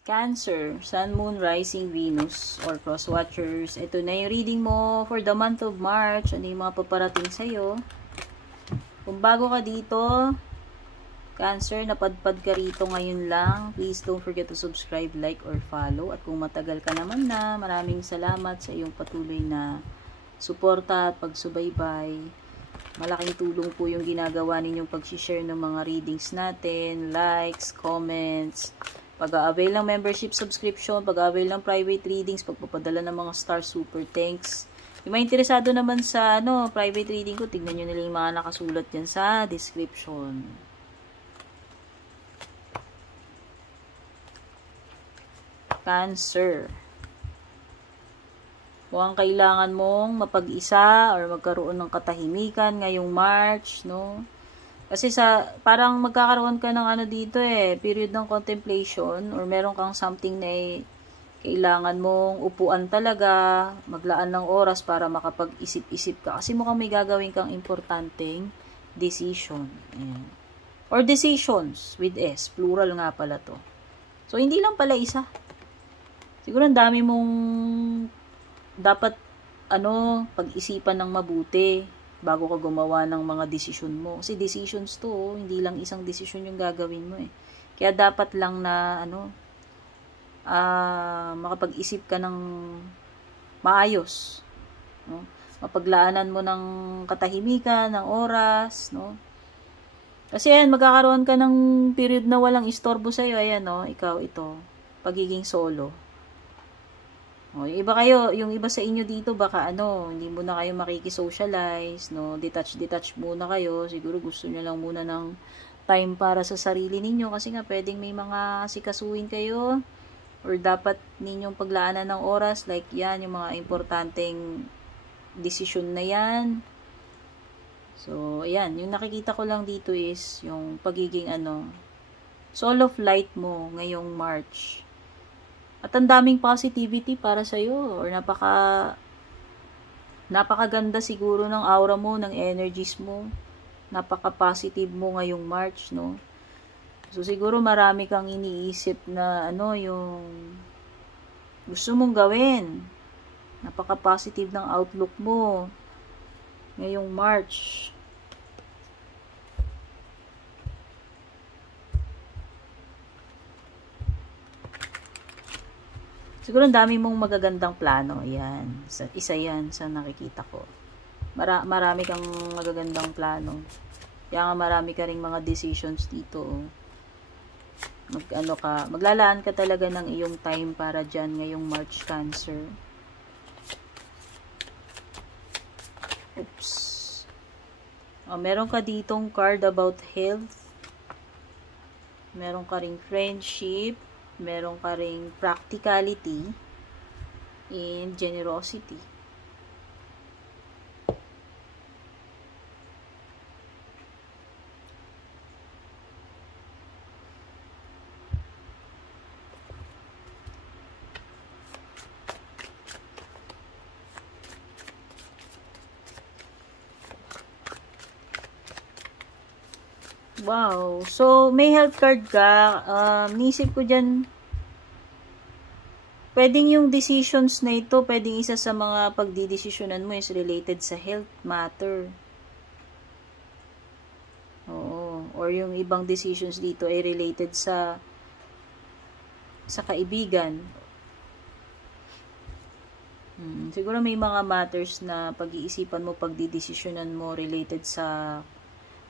Cancer, Sun, Moon, Rising, Venus, or Cross Watchers. Ito na yung reading mo for the month of March. Ano yung mga paparating sa'yo? Kung bago ka dito, Cancer, napadpad ka rito ngayon lang. Please don't forget to subscribe, like, or follow. At kung matagal ka naman na, maraming salamat sa iyong patuloy na suporta at pagsubaybay. Malaking tulong po yung ginagawa ninyong pag-share ng mga readings natin, likes, comments, pag-avail ng membership subscription, pag-avail ng private readings, pagpapadala ng mga star super thanks. Yung mga interesado naman sa private reading ko, tignan nyo nila yung mga nakasulat dyan sa description. Cancer. Mukhang kailangan mong mapag-isa or magkaroon ng katahimikan ngayong March, no? Kasi parang magkakaroon ka ng dito period ng contemplation or meron kang something na kailangan mong upuan talaga, maglaan ng oras para makapag-isip-isip ka. Kasi mukhang may gagawin kang importanteng decision. Ayan. Or decisions with S. Plural nga pala to. So, hindi lang pala isa. Siguro ang dami mong dapat pag-isipan ng mabuti bago ka gumawa ng mga desisyon mo. Kasi decisions to, hindi lang isang desisyon yung gagawin mo Kaya dapat lang na makapag-isip ka ng maayos, no? Mapaglaanan mo ng katahimikan, ng oras, no? Kasi magkakaroon ka ng period na walang istorbo sa'yo. Ayan, no? Ikaw, ito. Pagiging solo. Yung iba sa inyo dito, baka hindi mo na kayo makikisocialize, no? Detach muna kayo. Siguro gusto nyo lang muna ng time para sa sarili ninyo kasi nga pwedeng may mga sikasuin kayo or dapat ninyong paglaanan ng oras like yan, yung mga importanteng desisyon na yan. So, ayan, yung nakikita ko lang dito is yung pagiging soul of light mo ngayong March. At ang daming positivity para sa'yo. Or napakaganda siguro ng aura mo, ng energies mo. Napaka-positive mo ngayong March, no? So, siguro marami kang iniisip na yung gusto mong gawin. Napaka-positive ng outlook mo ngayong March. Siguro ang dami mong magagandang plano. Yan. Isa yan sa nakikita ko. Marami kang magagandang plano. Kaya nga marami ka ring mga decisions dito. Maglalaan ka talaga ng iyong time para dyan ngayong March, Cancer. Oops. Meron ka ditong card about health. Meron ka ring friendship. Meron ka ring practicality and generosity. Wow. So, may health card ka. Nisip ko dyan, pwedeng yung decisions na ito, pwedeng isa sa mga pagdidesisyonan mo is related sa health matter. Oo. Or yung ibang decisions dito ay related sa kaibigan. Siguro may mga matters na pag-iisipan mo, pagdidesisyonan mo related sa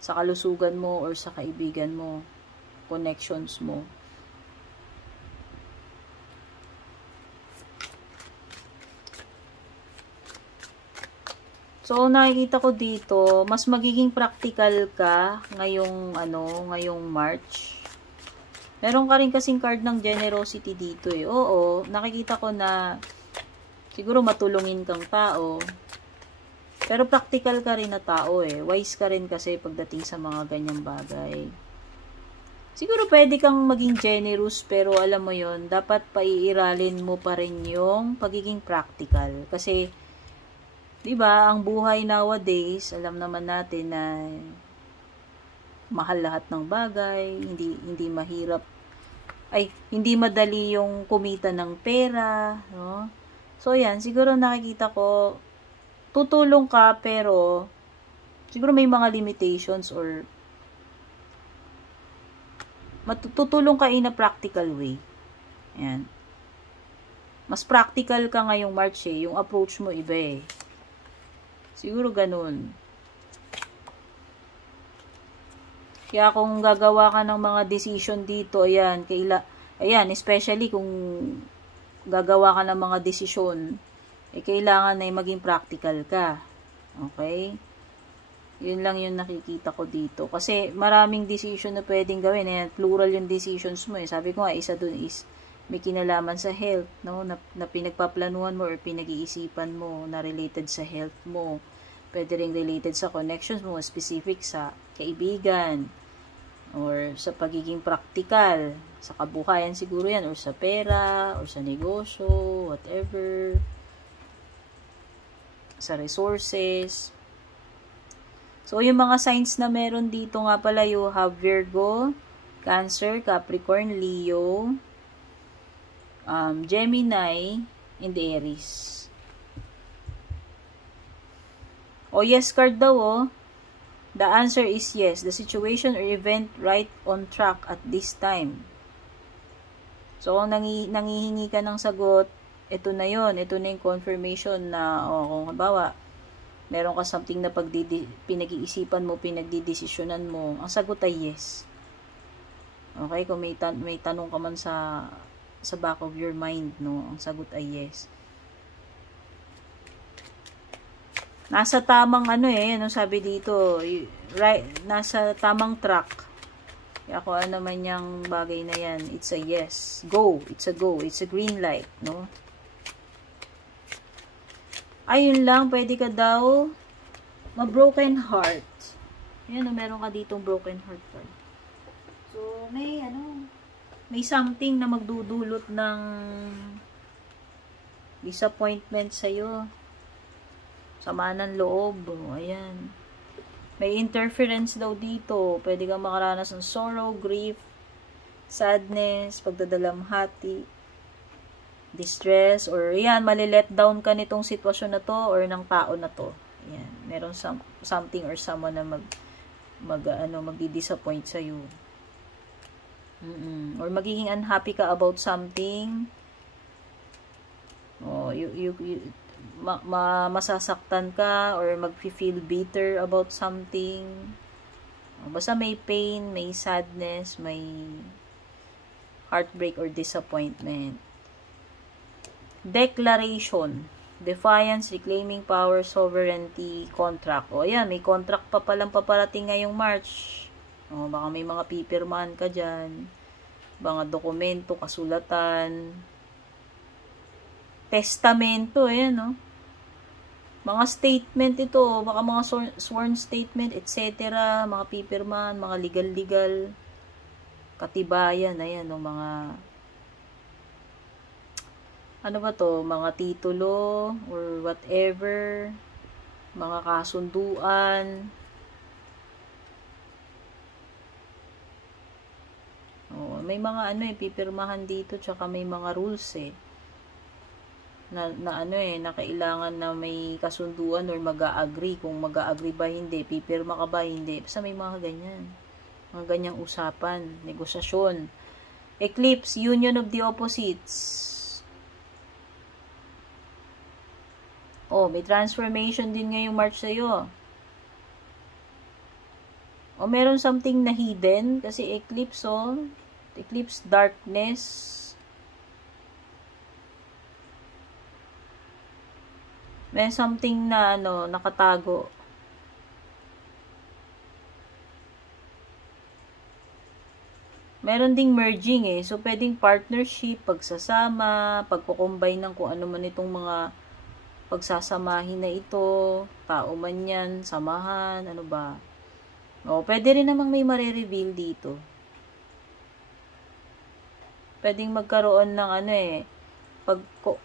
kalusugan mo or sa kaibigan mo, connections mo. So, nakikita ko dito, mas magiging practical ka ngayong March. Meron ka rin kasing card ng generosity dito Oo, nakikita ko na siguro matulungin kang tao. Pero practical ka rin na tao Wise ka rin kasi pagdating sa mga ganyang bagay. Siguro pwede kang maging generous pero alam mo yon, dapat paiiralin mo pa rin yung pagiging practical. Kasi, di ba, ang buhay nowadays, alam naman natin na mahal lahat ng bagay, hindi mahirap hindi madali yung kumita ng pera, no? So, yan, siguro nakikita ko, tutulong ka, pero, siguro may mga limitations or, tutulong ka in a practical way. Yan. Mas practical ka ngayong March eh. Yung approach mo iba eh. Siguro ganun. Kaya kung gagawa ka ng mga decision dito, ayan, especially kung gagawa ka ng mga desisyon, kailangan na maging practical ka. Okay? Yun lang yung nakikita ko dito. Kasi maraming decision na pwedeng gawin. Ayan, plural yung decisions mo eh. Sabi ko nga, isa dun is may kinalaman sa health, no? Na pinagpaplanuhan mo or pinag-iisipan mo na related sa health mo. Pwede rin related sa connections mo, specific sa kaibigan, or sa pagiging practical, sa kabuhayan siguro yan, or sa pera, or sa negosyo, whatever, sa resources. So, yung mga signs na meron dito nga pala, you have Virgo, Cancer, Capricorn, Leo, Gemini, and Aries. O, yes card daw, oh. The answer is yes. The situation or event right on track at this time. So, kung nangihingi ka ng sagot, ito na yon. Ito na yung confirmation na, kung halimbawa, meron ka something na pinag-iisipan mo, pinagdidesisyonan mo, ang sagot ay yes. Okay? Kung may tanong ka man sa back of your mind, no, ang sagot ay yes. Nasa tamang sabi dito, right, nasa tamang track. Kaya kung ano man yung bagay na yan, it's a yes. Go, it's a go, it's a green light, no? Ayun lang, pwede ka daw ma-broken heart. Yan, meron ka ditong broken heart card. So, may something na magdudulot ng disappointment sa'yo. Sama ng loob. Ayan. May interference daw dito. Pwede kang makaranas ng sorrow, grief, sadness, pagdadalamhati, distress, or yan, mali-let down ka nitong sitwasyon na to or ng tao na to. Ayan. Meron something or someone na magdi-disappoint sa'yo. Or magiging unhappy ka about something. Masasaktan ka or mag-feel bitter about something. Basta may pain, may sadness, may heartbreak or disappointment. Declaration, defiance, reclaiming power, sovereignty, contract. O ayan, may contract pa palang paparating ngayong March. O baka may mga pipirmahan ka dyan. Mga dokumento, kasulatan, testamento, ayan, no? Mga statement ito, baka mga sworn statement, etc., mga pipirman, mga legal, katibayan, ayan, no? Mga, ano ba to, mga titulo, or whatever, mga kasunduan. May mga pipirmahan dito, tsaka may mga rules na kailangan na may kasunduan or mag-a-agree, kung mag-a-agree ba hindi, pipirma ka ba hindi, basta may mga ganyang usapan, negosasyon. Eclipse, union of the opposites. May transformation din ngayong March sa'yo. Meron something na hidden, kasi eclipse, eclipse, darkness. May something na nakatago. Meron ding merging so pwedeng partnership, pagsasama, pagko-combine ng kung ano man itong mga pagsasamahin na ito, tao man yan, samahan, ano ba. Pwede rin namang may mare-reveal dito. Pwedeng magkaroon ng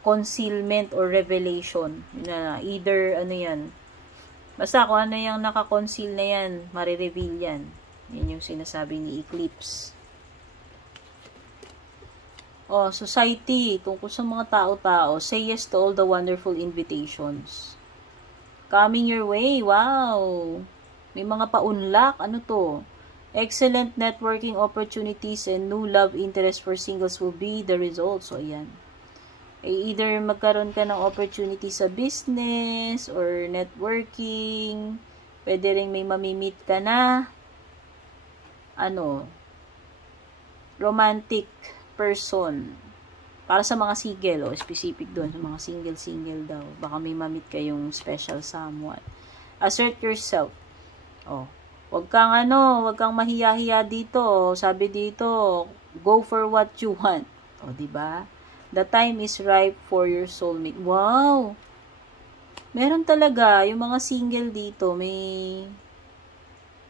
concealment or revelation. Either yan. Basta kung ano yung naka-conceal na yan, mare-reveal yan. Yan yung sinasabi ni Eclipse. Society, tungkol sa mga tao-tao. Say yes to all the wonderful invitations. Coming your way, wow! May mga paunlak, ano to? Excellent networking opportunities and new love interest for singles will be the result. So, ayan. Either magkaroon ka ng opportunity sa business or networking. Pwede rin may mamimit ka na romantic person. Para sa mga single, specific doon, sa mga single daw. Baka may mamit kayong special someone. Assert yourself. Wag kang mahiya-hiya dito. Sabi dito, go for what you want. Diba? The time is ripe for your soulmate. Wow! Meron talaga, yung mga single dito,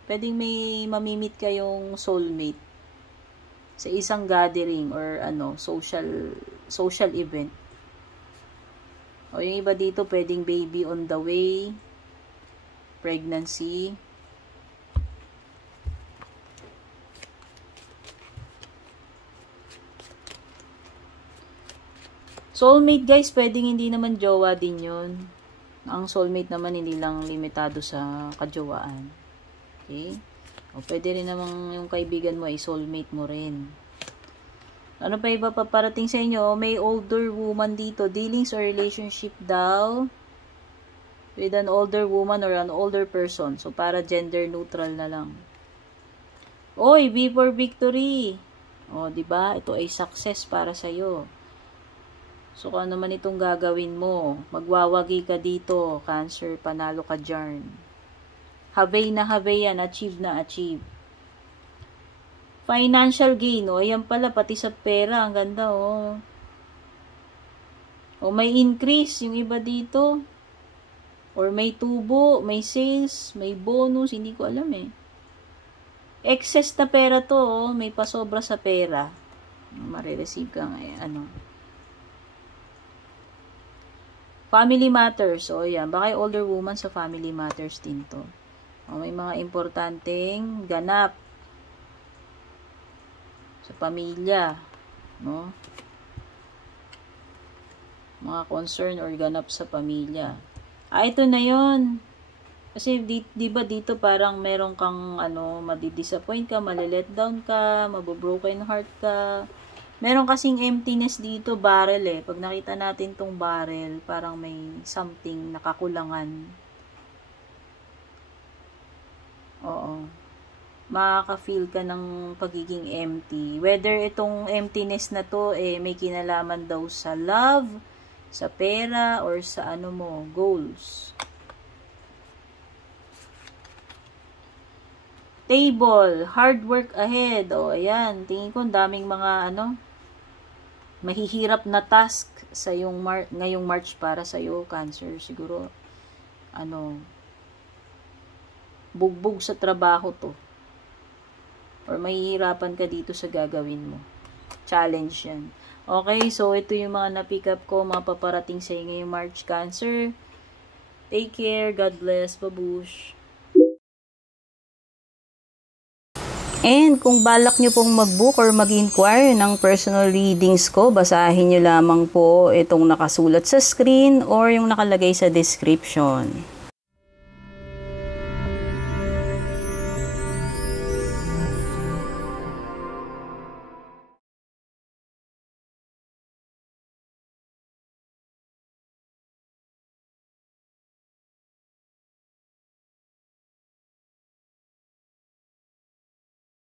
pwedeng may mamimit kayong soulmate sa isang gathering or social event. Yung iba dito, pwedeng baby on the way, pregnancy. Soulmate guys, pwedeng hindi naman jowa din yun. Ang soulmate naman hindi lang limitado sa kajowaan. Okay? Pwede rin namang yung kaibigan mo ay soulmate mo rin. Ano pa iba paparating sa inyo? May older woman dito. Dealings or relationship daw with an older woman or an older person. So, para gender neutral na lang. B for victory. Diba? Ito ay success para sa'yo. So, kung ano man itong gagawin mo, magwawagi ka dito. Cancer, panalo ka dyan. Habay na habay yan. Achieve na achieve. Financial gain. Ayan pala. Pati sa pera. Ang ganda, may increase yung iba dito. Or may tubo, may sales, may bonus. Hindi ko alam Excess na pera to, may pasobra sa pera. Marireceive ka Family matters. Yan. Baka yung older woman sa family matters din to. May mga importanteng ganap sa pamilya, mga concern or ganap sa pamilya. Ito na yon. Kasi di ba dito parang meron kang madidisappoint ka, malilet down ka, mabobroken heart ka. Meron kasing emptiness dito, barrel Pag nakita natin tong barrel, parang may something nakakulangan. Makaka-feel ka ng pagiging empty. Whether itong emptiness na to, may kinalaman daw sa love, sa pera, or sa goals. Table, hard work ahead. Ayan. Tingin ko, daming mga mahihirap na task sa ngayong March para sa'yo, Cancer. Siguro, bugbog sa trabaho to. Or mahihirapan ka dito sa gagawin mo. Challenge yan. Okay, so ito yung mga na-pick up ko, mga paparating sa ngayong March, Cancer. Take care. God bless. Babush. And kung balak nyo pong mag-book or mag-inquire ng personal readings ko, basahin nyo lamang po itong nakasulat sa screen or yung nakalagay sa description.